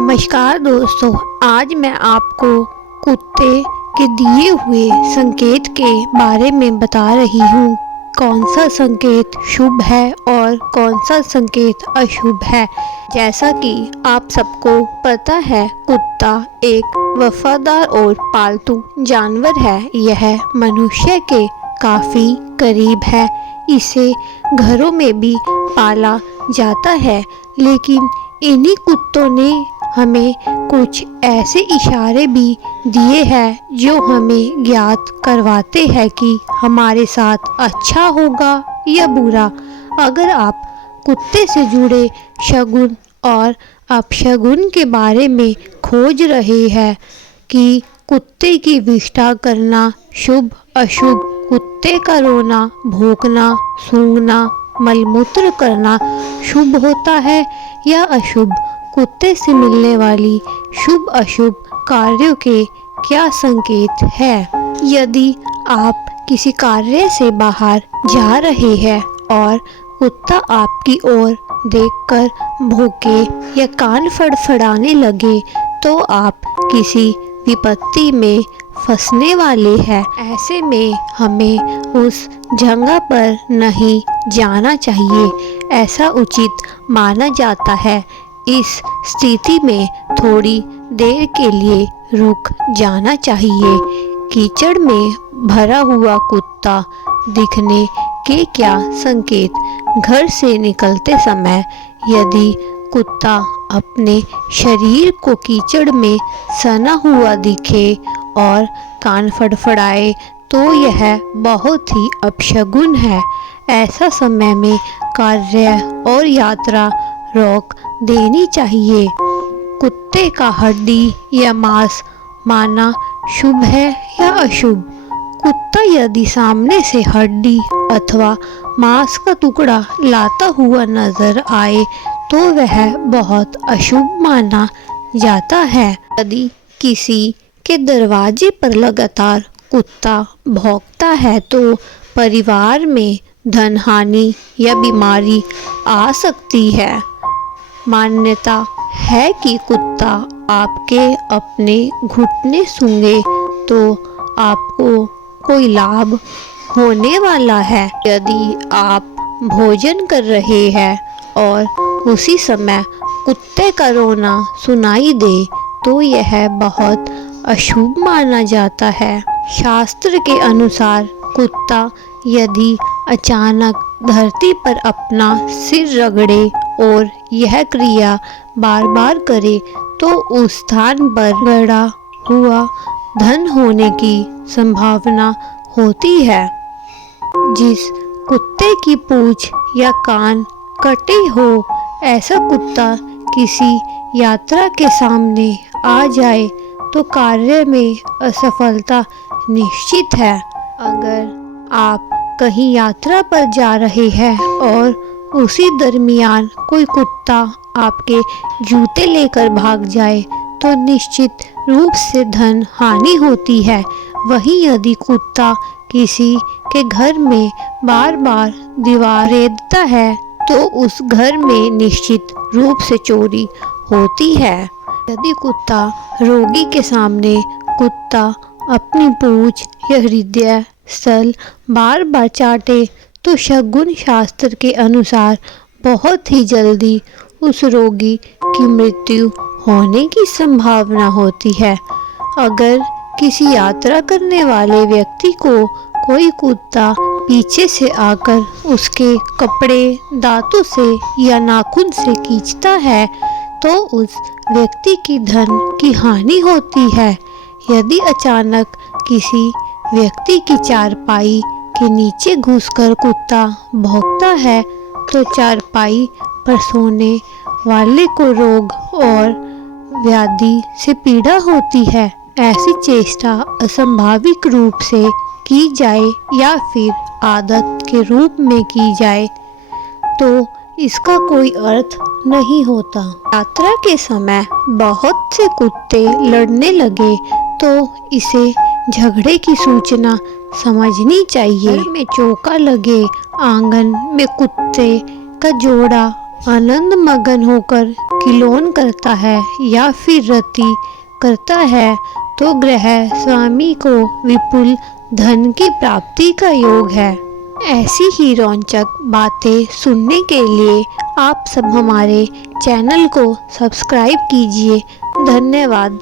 नमस्कार दोस्तों, आज मैं आपको कुत्ते के दिए हुए संकेत के बारे में बता रही हूँ। कौन सा संकेत शुभ है और कौन सा संकेत अशुभ है। जैसा कि आप सबको पता है, कुत्ता एक वफादार और पालतू जानवर है। यह मनुष्य के काफ़ी करीब है। इसे घरों में भी पाला जाता है, लेकिन इन्हीं कुत्तों ने हमें कुछ ऐसे इशारे भी दिए हैं जो हमें ज्ञात करवाते हैं कि हमारे साथ अच्छा होगा या बुरा। अगर आप कुत्ते से जुड़े शगुन और अपशगुन के बारे में खोज रहे हैं कि कुत्ते की विष्ठा करना शुभ अशुभ, कुत्ते का रोना, भौंकना, सूंघना, मलमूत्र करना शुभ होता है या अशुभ, कुत्ते से मिलने वाली शुभ अशुभ कार्यों के क्या संकेत है। यदि आप किसी कार्य से बाहर जा रहे हैं और कुत्ता आपकी ओर देखकर भौंके या कान फड़फड़ाने लगे, तो आप किसी विपत्ति में फंसने वाले हैं। ऐसे में हमें उस जगह पर नहीं जाना चाहिए, ऐसा उचित माना जाता है। इस स्थिति में थोड़ी देर के लिए रुक जाना चाहिए। कीचड़ में भरा हुआ कुत्ता दिखने के क्या संकेत। घर से निकलते समय यदि कुत्ता अपने शरीर को कीचड़ में सना हुआ दिखे और कान फड़फड़ाए, तो यह बहुत ही अपशगुन है। ऐसा समय में कार्य और यात्रा रोक देनी चाहिए। कुत्ते का हड्डी या मांस माना शुभ है या अशुभ। कुत्ता यदि सामने से हड्डी अथवा मांस का टुकड़ा लाता हुआ नजर आए, तो वह बहुत अशुभ माना जाता है। यदि किसी के दरवाजे पर लगातार कुत्ता भौंकता है, तो परिवार में धन हानि या बीमारी आ सकती है। मान्यता है कि कुत्ता आपके अपने घुटने सूंघे तो आपको कोई लाभ होने वाला है। यदि आप भोजन कर रहे हैं और उसी समय कुत्ते का रोना सुनाई दे, तो यह बहुत अशुभ माना जाता है। शास्त्र के अनुसार कुत्ता यदि अचानक धरती पर अपना सिर रगड़े और यह क्रिया बार बार करे, तो उस स्थान पर गड़ा हुआ धन होने की संभावना होती है। जिस कुत्ते की पूंछ या कान कटे हो, ऐसा कुत्ता किसी यात्रा के सामने आ जाए तो कार्य में असफलता निश्चित है। अगर आप कहीं यात्रा पर जा रहे हैं और उसी दरमियान कोई कुत्ता आपके जूते लेकर भाग जाए, तो निश्चित रूप से धन हानि होती है। वहीं यदि कुत्ता किसी के घर में बार बार दीवार रेतता है, तो उस घर में निश्चित रूप से चोरी होती है। यदि कुत्ता रोगी के सामने कुत्ता अपनी पूंछ या हृदय स्थल बार बार चाटे, तो शगुन शास्त्र के अनुसार बहुत ही जल्दी उस रोगी की मृत्यु होने की संभावना होती है। अगर किसी यात्रा करने वाले व्यक्ति को कोई कुत्ता पीछे से आकर उसके कपड़े दांतों से या नाखून से खींचता है, तो उस व्यक्ति की धन की हानि होती है। यदि अचानक किसी व्यक्ति की चारपाई के नीचे घुसकर कुत्ता भौंकता है, तो चारपाई पर सोने वाले को रोग और व्याधि से पीड़ा होती है। ऐसी चेष्टा असंभाविक रूप से की जाए या फिर आदत के रूप में की जाए, तो इसका कोई अर्थ नहीं होता। यात्रा के समय बहुत से कुत्ते लड़ने लगे, तो इसे झगड़े की सूचना समझनी चाहिए। घर में चौका लगे, आंगन में कुत्ते का जोड़ा आनंद मगन होकर किलोन करता है या फिर रति करता है तो ग्रह स्वामी को विपुल धन की प्राप्ति का योग है। ऐसी ही रोचक बातें सुनने के लिए आप सब हमारे चैनल को सब्सक्राइब कीजिए। धन्यवाद।